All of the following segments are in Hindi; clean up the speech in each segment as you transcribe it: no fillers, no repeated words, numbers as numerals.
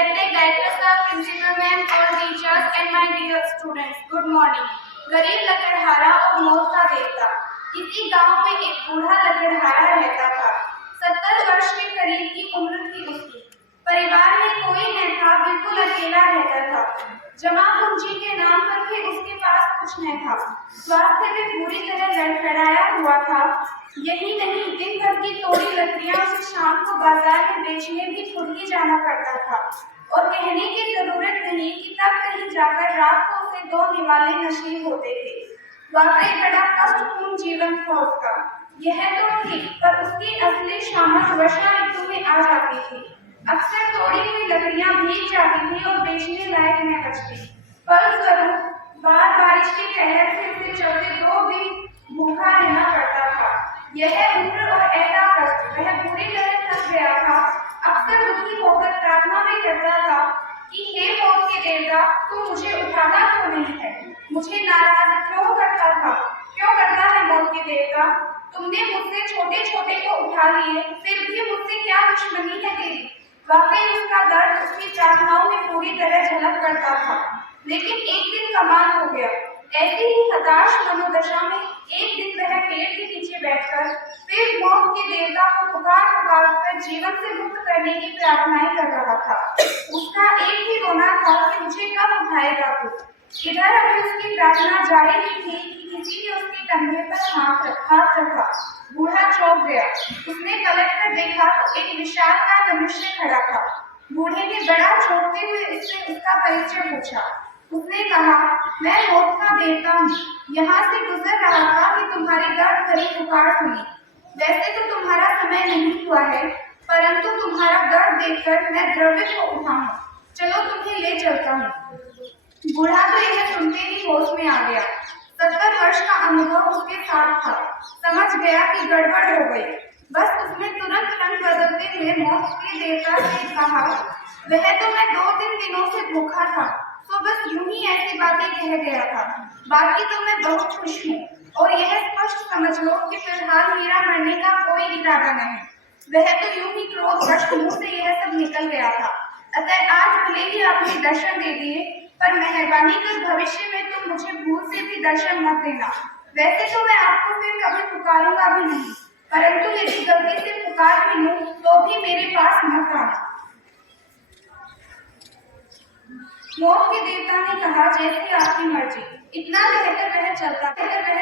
Respected Director Sir, Principal Ma'am, all teachers and my dear students, good morning. गरीब लकड़हारा और मौत का देवता। किसी गांव में एक बूढ़ा लकड़हारा रहता था। 70 वर्ष के करीब की उम्र थी उसकी। परिवार में कोई न था, बिल्कुल अकेला रहता था। जमा पूंजी के नाम पर भी उसके पास कुछ न था। स्वास्थ्य भी पूरी तरह लड़खड़ाया हुआ था। यही नहीं, दिन भर की तोड़ी लकड़ियां उसे शाम को बाजार में बेचने भी खुद ही जाना पड़ता था। और कहने की जरूरत नहीं कि तब कहीं जाकर रात को उसे 2 निवाले नसीब होते थे। वाकई बड़ा कष्टपूर्ण जीवन था उसका। यह तो ठीक, पर उसकी असली शामत वर्षा ऋतु में आ जाती थी। अक्सर तोड़ी हुई लकड़ियां भीग जाती थी और बेचने लायक न बचती। फलस्वरूप बारिश के कहर से उसे चलते 2 दिन भूखा रहना पड़ता था। यह उम्र और ऐसा कष्ट, वह पूरी तरह थक गया था। अक्सर दुखी होकर प्रार्थना भी करता था कि हे मौत के देवता, तू मुझे उठाना क्यों नहीं है? मुझे नाराज क्यों करता है मौत के देवता? तुमने मुझसे छोटे छोटे को उठा लिए, फिर भी मुझसे क्या दुश्मनी है तेरी? वाकई उसका दर्द उसकी प्रार्थनाओं में पूरी तरह झलक पड़ता था। लेकिन एक दिन कमाल हो गया। ऐसी ही हताश मनोदशा में एक दिन वह पेड़ के नीचे बैठकर फिर मौत के देवता को पुकार कर जीवन से मुक्त करने की प्रार्थनाएं कर रहा था। उसका एक ही रोना था कि मुझे कब उठाएगा तू? इधर अभी उसकी प्रार्थना जारी ही थी कि किसी ने उसके कंधे पर हाथ रखा। बूढ़ा चौंक गया। उसने पलट कर देखा तो एक विशालकाय मनुष्य खड़ा था। बूढ़े ने बड़ा चौंकते हुए उससे उसका परिचय पूछा। उसने कहा, मैं मौत का देवता हूँ। यहाँ से गुजर रहा था कि तुम्हारी दर्द भरी पुकार सुनी। वैसे तो तुम्हारा समय नहीं हुआ है, परंतु तुम्हारा दर्द देखकर मैं द्रवित हो उठा हूँ। चलो तुम्हें ले चलता हूँ। बूढ़ा तो यह सुनते ही होश में आ गया। 70 वर्ष का अनुभव उसके साथ था। समझ गया कि गड़बड़ हो गई। बस उसने तुरंत रंग बदलते हुए मौत के देवता से कहा, वह तो मैं 2-3 दिनों से भूखा था, तो बस यूं ही ऐसी बातें कह गया था। बाकी तो मैं बहुत खुश हूँ और यह स्पष्ट समझ लो कि फिलहाल मेरा मरने का कोई इरादा नहीं। वह तो यूं ही क्रोधवश मुंह से यह सब निकल गया था। अतः आज भले ही आपने दर्शन दे दिए, पर मेहरबानी कर भविष्य में तुम मुझे भूल से भी दर्शन मत देना। वैसे तो मैं आपको फिर कभी पुकारूंगा भी नहीं, परंतु यदि गलती से पुकार भी लूं तो भी मेरे पास मत आना। मौत के देवता ने कहा, जैसी आपकी मर्जी। इतना कहकर वह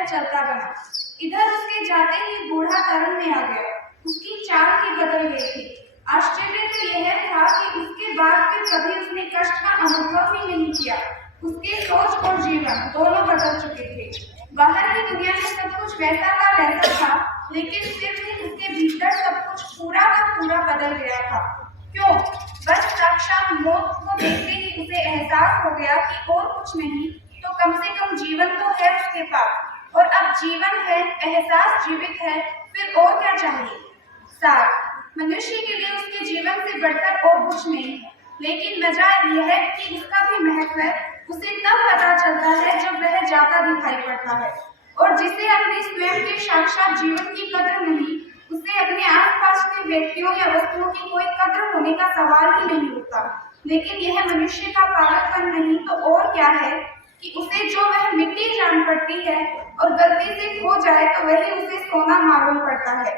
चलता बना। इधर उसके जाते ही बूढ़ा तरुण में आ गया। उसकी चाल ही बदल गई थी। आश्चर्य तो यह था कि उसके बाद फिर कभी उसने कष्ट का अनुभव ही नहीं किया। उसके सोच और जीवन दोनों बदल चुके थे। बाहर की दुनिया में सब कुछ वैसा का वैसा था, लेकिन फिर भी उसके भीतर सब कुछ पूरा का पूरा बदल गया था। क्यों? बस साक्षात मौत को देखते ही उसे एहसास हो गया कि और कुछ नहीं तो कम से कम जीवन तो है उसके पास, और अब जीवन है, एहसास जीवित है, फिर और क्या चाहिए? सार मनुष्य के लिए उसके जीवन से बढ़कर और कुछ नहीं है। लेकिन वजह यह है कि उसका भी महत्व है उसे तब पता चलता है जब वह जाता दिखाई पड़ता है। और जिसे अपने स्वयं के साक्षात जीवन की कदर नहीं, उसे अपने आसपास के व्यक्तियों या वस्तुओं की कोई कदर होने का सवाल ही नहीं उठता। लेकिन यह मनुष्य का पागलपन नहीं तो और क्या है कि उसे जो वह मिट्टी जान पड़ती है और गलती से खो जाए तो वही उसे सोना मालूम पड़ता है।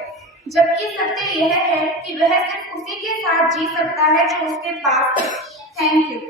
जबकि सत्य यह है कि वह सिर्फ उसी के साथ जी सकता है जो उसके पास है। Thank you.